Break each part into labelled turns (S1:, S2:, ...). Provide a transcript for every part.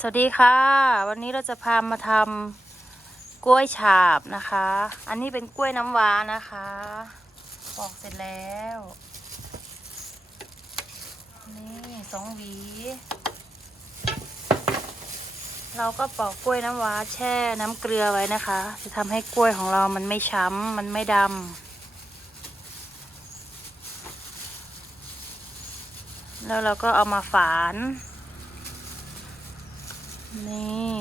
S1: สวัสดีค่ะ วันนี้เราจะพามาทำกล้วยฉาบนะคะ อันนี้เป็นกล้วยน้ำว้านะคะปอกเสร็จแล้ว นี่สองหวี เราก็ปอกกล้วยน้ำว้าแช่น้ำเกลือไว้นะคะ จะทำให้กล้วยของเรามันไม่ช้ำมันไม่ดำแล้วเราก็เอามาฝาน นี่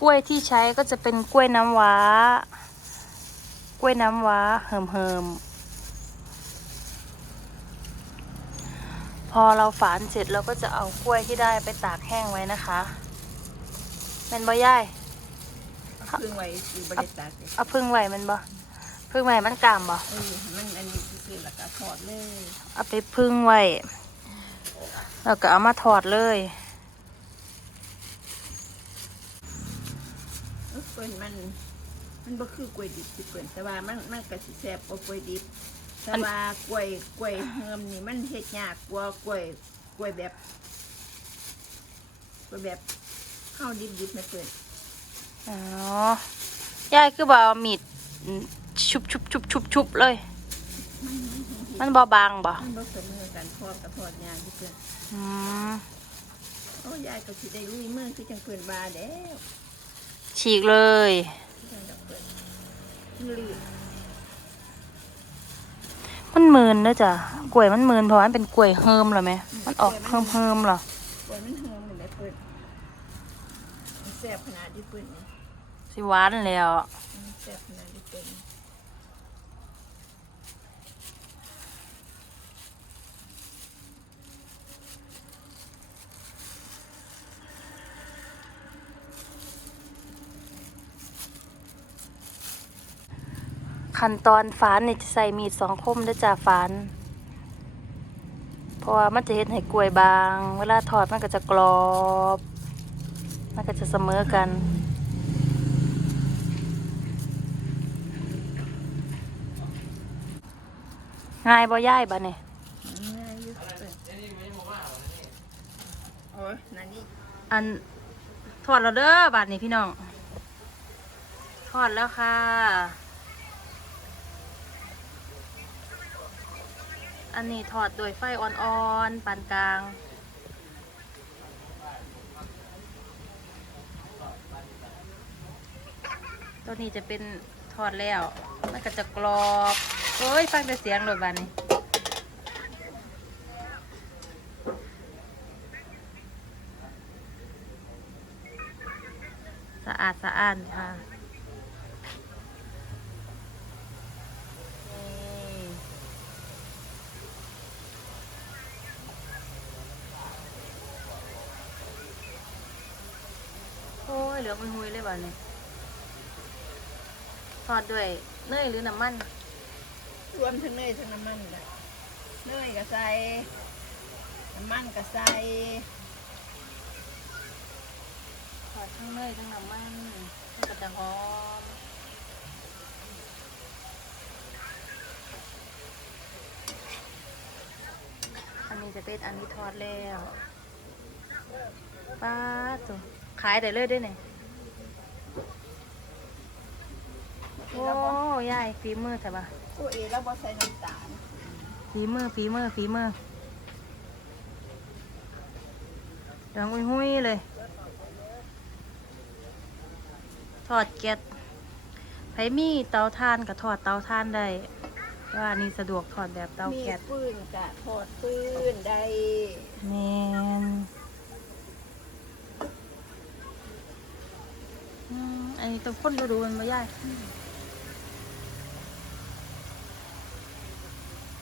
S1: กล้วยที่ใช้ก็จะเป็นกล้วยน้ำว้า กล้วยน้ำว้าเหิมเหิมพอเราฝานเสร็จเราก็จะเอากล้วยที่ได้ไปตากแห้งไว้นะคะเป็นบ่ย่าย
S2: พึ่งไว้คือบริษัทเลย
S1: เอาพึ่งไหวมันบ่พึ่งไหวมันกามบ่
S2: เออมันอันนี้คือแล้วก็ถอดเลย
S1: เอาไปพึ่งไหวแล้วก็เอามาถอดเลย
S2: เออเปิ้นมันมันบ่คือกล้วยดิบสิเปิ้นแต่ว่ามันมันก็สิแซ่บกว่ากล้วยดิบแต่ว่ากล้วยกล้วยเฮิมนี่มันเฮ็ดยากกว่ากล้วยกล้วยแบบกล้วยแบบข้าวดิบๆนะเปิ้น
S1: อ๋อยายคือบ่เอามีดชุบชุบชุบชุบชุบเลย มันบ่บางบ่
S2: มันบ่เสมอกันทอดกับทอดยากที่เปิ้น
S1: อืม
S2: โอ้ยายก็สิได้ลุยมือคือจังเปิ้นว่าแล้ว
S1: ฉีกเลย
S2: จังดอกเปิ้นลื่น
S1: มันมืนเด้อจ้ะกล้วยมันมืนเพราะว่ามันเป็นกล้วยเฮิมเหรอไหมมันออกเฮิมเฮิมๆเหรอก
S2: ล้วยมันเฮิมนี่แหละเปิ้นมันแซ่บขนาดที่เปิ้นนี่
S1: สิหวานแล้ว
S2: มันแซ่บขนาดที่เปิ้น
S1: ขั้นตอนฝานนี่จะใส่มีดสองคมด้อจ้ะฝานเพราะว่ามันจะเฮ็ดให้กล้วยบาง เวลาทอดมันก็จะกรอบ มันก็จะเสมอกัน ง่ายบ่ย่ายบ่เนี่ย
S2: ง่ายอยู่เปิ้นโอ้ยนั่น
S1: อันทอดแล้วเด้อบาดนี้พี่น้อง ทอดแล้วค่ะ อันนี้ทอดโดยไฟอ่อนๆปานกลาง ตัวนี้จะเป็นทอดแล้ว มันก็จะกรอบโอ้ย ฟังแต่เสียงเลยบาดนี้สะอาดสะอาดค่ะนี่โอ้ย เหลืองหุยๆเลยบ้านี้ทอดด้วยเนยหรือน้ำมัน
S2: รวมทั้งเนยทั้งน้ำมันแหละเนยก็ใส่น้ำมันก็ใส่
S1: ทอดทั้งเนยทั้งน้ำมันมันก็จะหอมอันนี้จะเป็นอันนี้ทอดแล้วป้าดตัวขายได้เลยด้วยเนี่ย โอ้ยายฝีมือแต่ว่า
S2: ตัวเอแล้วบ่ใส่น้ำตาล
S1: ฝีมือฝีมือฝีมือเหลืองหุ้ยๆเลย ทอดแก๊สไผมีเตาถ่านกับทอดเตาถ่านได้ว่านี่สะดวกทอดแบบเตา
S2: มี
S1: แก๊ส
S2: ปืนกะทอดปืนได้
S1: แมนอืมอันนี้ต้องพ่นดูดูมันมาย่าย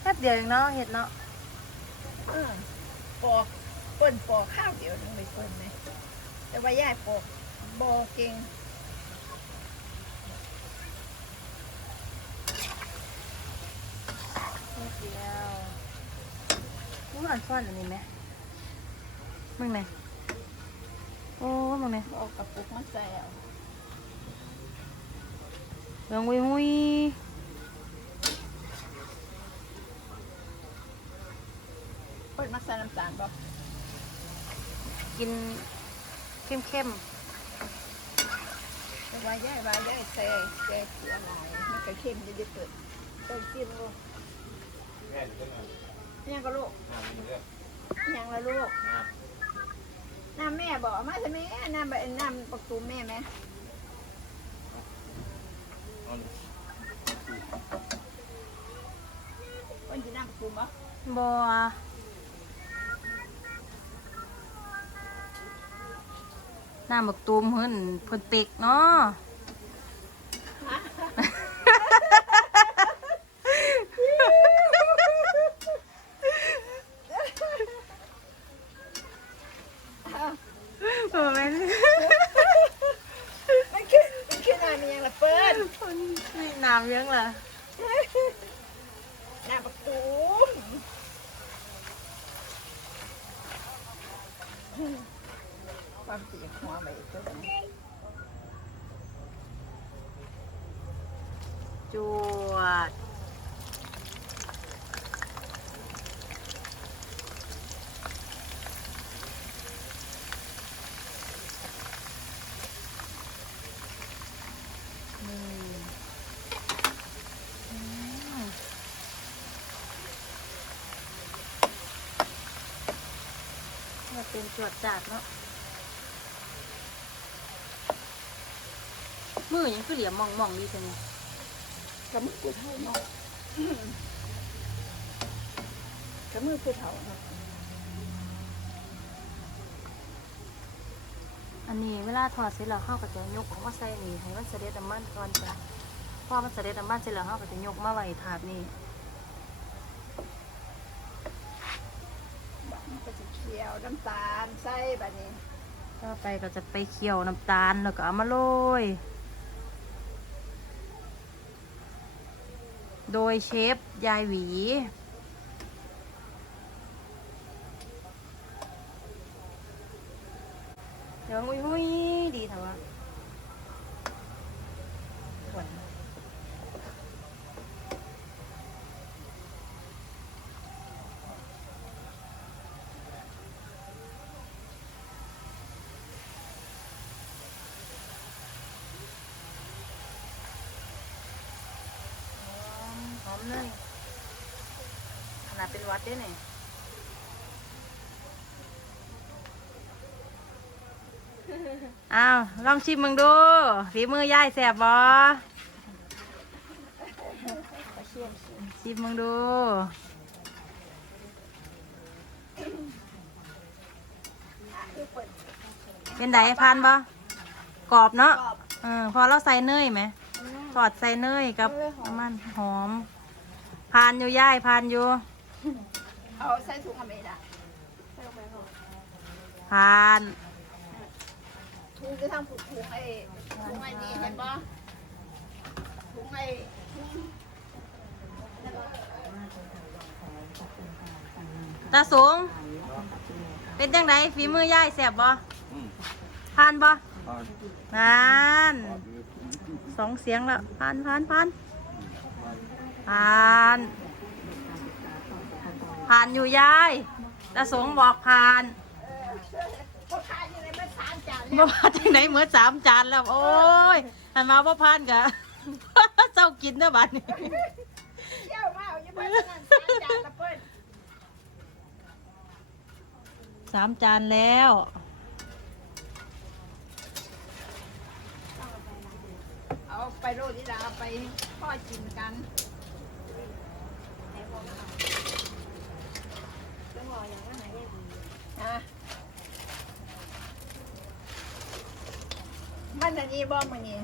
S1: แป๊บ เดียวเองเนาะเห็ดเนาะ
S2: เออปอกเปิ้นปอกข้าวเดียวนึงไปเปิ้นไหมแต่ว่าย่ายปอกบ่เก่ง
S1: แป๊บเดียวมึงอ่านซ่อนอันนี้ไหมมึงไหนโอ้มึงไหน
S2: บ่เอากระปุกมาใส่เอา
S1: เหลืองหุย หุย
S2: เปิ้นมาใส่น้ำตาลบ่
S1: ใกินเข้ม
S2: แต่ว่าย่ายว่าย่ายแซ่แซ่เกลือหลายมันก็เข้มจะได้เปิดเปิดกินลูก
S3: แม่นจังไง
S2: ยังก็ลูก
S3: น้ำมันเลือก
S2: ยังละลูก
S3: น้
S2: น้ำแม่บอกเอามาใช่ไหมน้ำแบบน้ำประตูแม่ไหมำ
S3: เอา
S2: คนจะน้ำประตูบ่
S1: ๆบั น้าหมักตูมเพิ่นเพิ่นเป็กเนาะ
S2: อ้าว
S1: เออแม่น
S2: มันขึ้นมันขึ้นน้ำมันยังละเปิด
S1: นี่น้ำเยอะล่ะ
S2: น้ำประตูความเสีย หัวไปอีกตัวหนึ่ง
S1: จวดนี่อืมมาเป็นจวดจัดเนาะ มือยังคือเหลี่ยมมองมองๆดีจังเลย
S2: กระมือผู้เฒ่าเนาะกระมือผู้เฒ่าเนาะ
S1: อันนี้เวลาถอดเสร็จแล้วเขาก็จะยกออกมาใส่นี่ให้มันเสด็จน้ำมันก่อนจ้ะพอมันเสด็จน้ำมันเสร็จแล้วเขาก็จะยกมาไว้ถาดนี่
S2: มันก็จะเคี่ยวน้ำตาลใส่แบบนี้
S1: ต่อไปก็จะไปเคี่ยวน้ำตาลแล้วก็เอามาโรย โดยเชฟยายหวี เดี๋ยวหุยหุยดีเถอะวะหวานหอมหอมเลย ขนาดเป็นวัดด้วยเนี่ยอ้าวลองชิมมึงดูฝีมือยายแสบบ่
S2: กระเทียมสิ
S1: ชิมมึงดู
S2: คือเปิด
S1: เป็นไดพานบ่กรอบเนาะ
S2: กรอบ
S1: เออพอเราใส่เนยไหมทอดใส่เนยกับน้ำมันหอมพานอยู่ย่ายพานอยู่
S2: เอาใส่ถุงอเมริกาใส่ลงไปก่อน
S1: พาน
S2: ถุงจะทำถุงถุงไอ้ถุงไอ้นี่เห็นปะถุงไอ้ถุง
S1: ตาสูง เป็นจังไดฝีมือยายแสบบ่
S3: อืม
S1: พานบ่
S3: เอา
S1: นั่น
S3: เอาอยู่
S1: สองเสียงแล้วพานพานพานพาน พานอยู่ยายตาสงบอกพาน
S2: พอขายยังไงมันสามจาน
S1: บ่
S2: แล้ว
S1: ว่าจังไหนเหมือนสามจานแล้ว โอ้ยอันมาว่าพานกะเจ้ากินเด้อบัดนี้
S2: เที่ยวมากยังไม่ขนาดสามจานละเปิ้ล
S1: สามจานแล้ว
S2: เอาไปโรดีลาไปพ่อกินกันฮะ มันอันนี้บ่มือนี้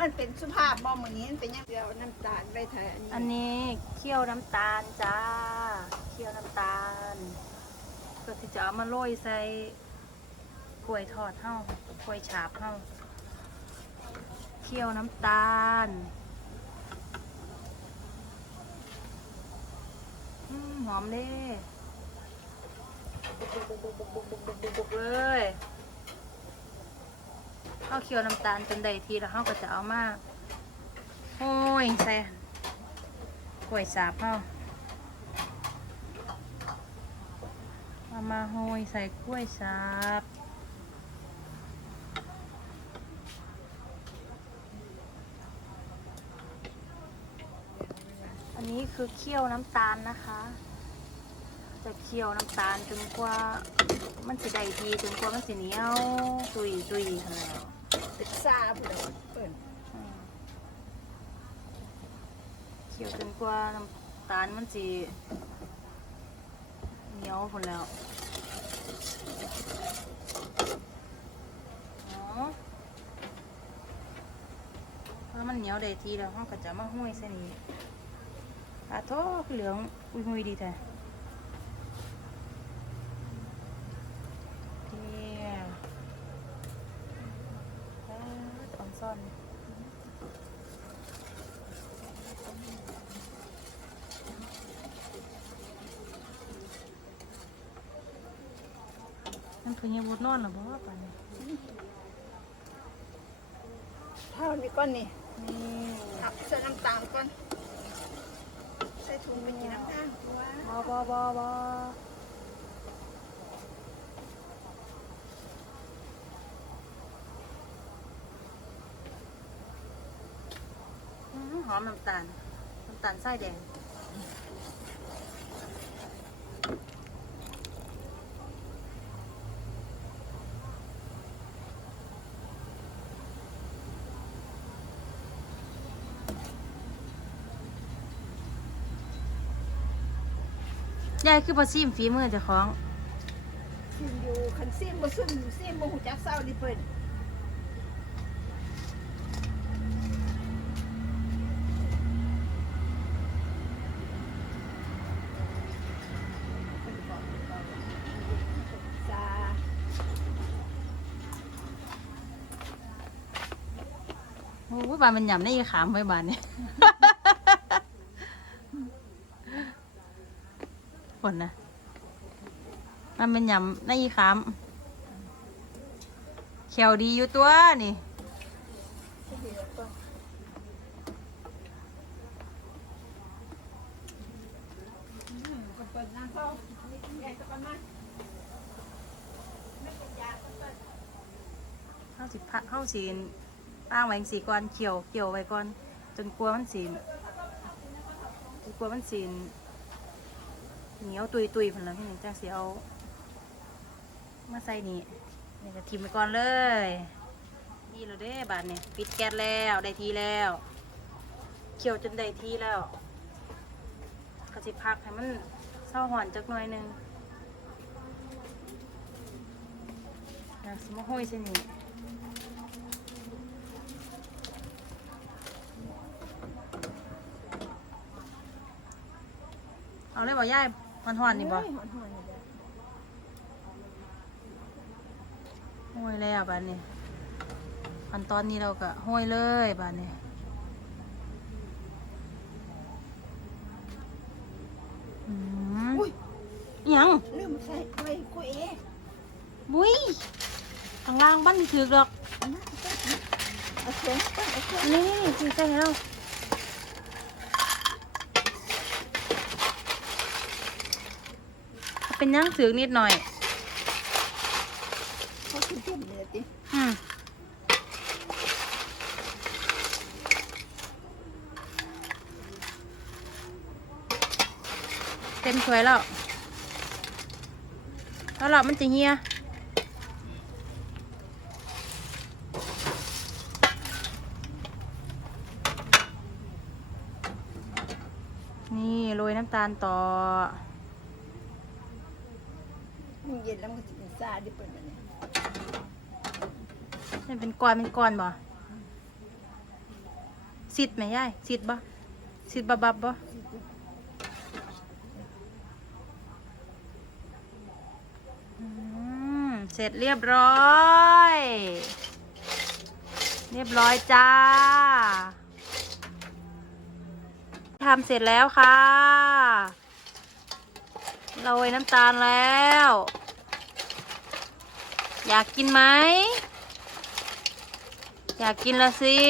S2: มันเป็นสุภาพบ่มือนี้มันเป็นยังเดียวน้ำตาลไปแทน
S1: อันนี้เคี่ยวน้ำตาลจ้า เคี่ยวน้ำตาลเพื่อที่จะเอามาโรยใส่กล้วยทอดเฮ้ากล้วยฉาบเฮ้าเคี่ยวน้ำตาลอืมหอมเด้ บุกๆๆๆๆๆเลยข้าวเคี่ยวน้ำตาลจนได้ทีแล้วเขาก็จะเอามาโอ้ยใส่กล้วยสาบเขาเอาเอามาโหยใส่กล้วยฉาบอันนี้คือเคี่ยวน้ำตาลนะคะ จะเคี่ยวน้ำตาลจนกว่ามันสิได้ทีจนกว่ามันสิเหนียวตุยตุยขนาด
S2: เป็นซาพุ่นน่ะเปิ้น
S1: เคี่ยวจนกว่าน้ำตาลมันสิเหนียวคนแล้วอ๋อพอมันเหนียวได้ทีแล้วเราก็จะมาห้วยเส้นนี้อาโทเหลืองอุยหุยดีแท้เที่ยอ่าอ่อนซ่อน มันคือยังบดนอนหรอบ่ป่านนี้
S2: เท่านี้ก่อนนี่
S1: นี่
S2: เอาใส่น้ำตาลก่อนใส่ถุงไปกินน้ำตาลตัว
S1: บ่บ่บ่บ่อื้อหือหอมน้ำตาลน้ำตาลไส้แดง ยายคือบอซิมฝีมือเจ้าของ
S2: ซิมอยู่คันซิมบ่ซุ่มซิมบ่ฮู้จักเศร้าดิเพิ่น
S1: โอ้ยบานมันหยำได้ยีขามไว้บานเนี่ยผลนะมันเป็นหยำได้ยีขามเขียวดีอยู่ตัวนี่
S2: เข้าสักประ
S1: เข้าสิพักเข้าสี ตั้งไว้สีก่อนเขียวเขียวไว้ก่อน จนกลัวมันสีจนกลัวมันสีเหนียวตุยตุยผนแล้วพี่หนึ่งจังสีเอามาใส่นี่นี่ก็ทิมไปก่อนเลย นี่เราได้บาทเนี่ยปิดแก๊สแล้วได้ทีแล้วเคี่ยวจนได้ทีแล้วก็สิพักให้มันเศร้าหอนจักหน่อยนึงแล้วสมมห้อยเช่นนี้ เอาเลยบอกย่ายมันหอนนี่บ่
S2: เฮ้ยหอนๆนี่แหละ
S1: ห้อยแล้วบาทนี้ขั้นตอนนี้เราก็ห้อยเลยบาทนี้อืม
S2: อุ้ย
S1: อิหยัง
S2: ลืมใส่ไว้คุยเอ
S1: บุ้ยข้างล่างบ้านมีถือกดอก
S2: อันนั้นเอาเสียงก่อนเอาเสียง
S1: นี่นี่นี่ถือใส่ให้เรา เป็นหยังถือกนิดหน่อย
S2: เขาคือเต็มเลยติ
S1: อืมเต็มถ้วยแล้วแล้วเรามันจะเฮียนี่โรยน้ำตาลต่อ
S2: มันเย็นแล้วมันจะเป็นซาดิเปิ้นอันนี้
S1: มันเป็นก้อนเป็นก้อนบ่สิดไหมยายสิดบ่สิดบับบับบ่เสร็จเรียบร้อย เรียบร้อยจ้าทำเสร็จแล้วค่ะ โรยน้ำตาลแล้ว อยากกินไหม อยากกินละสิ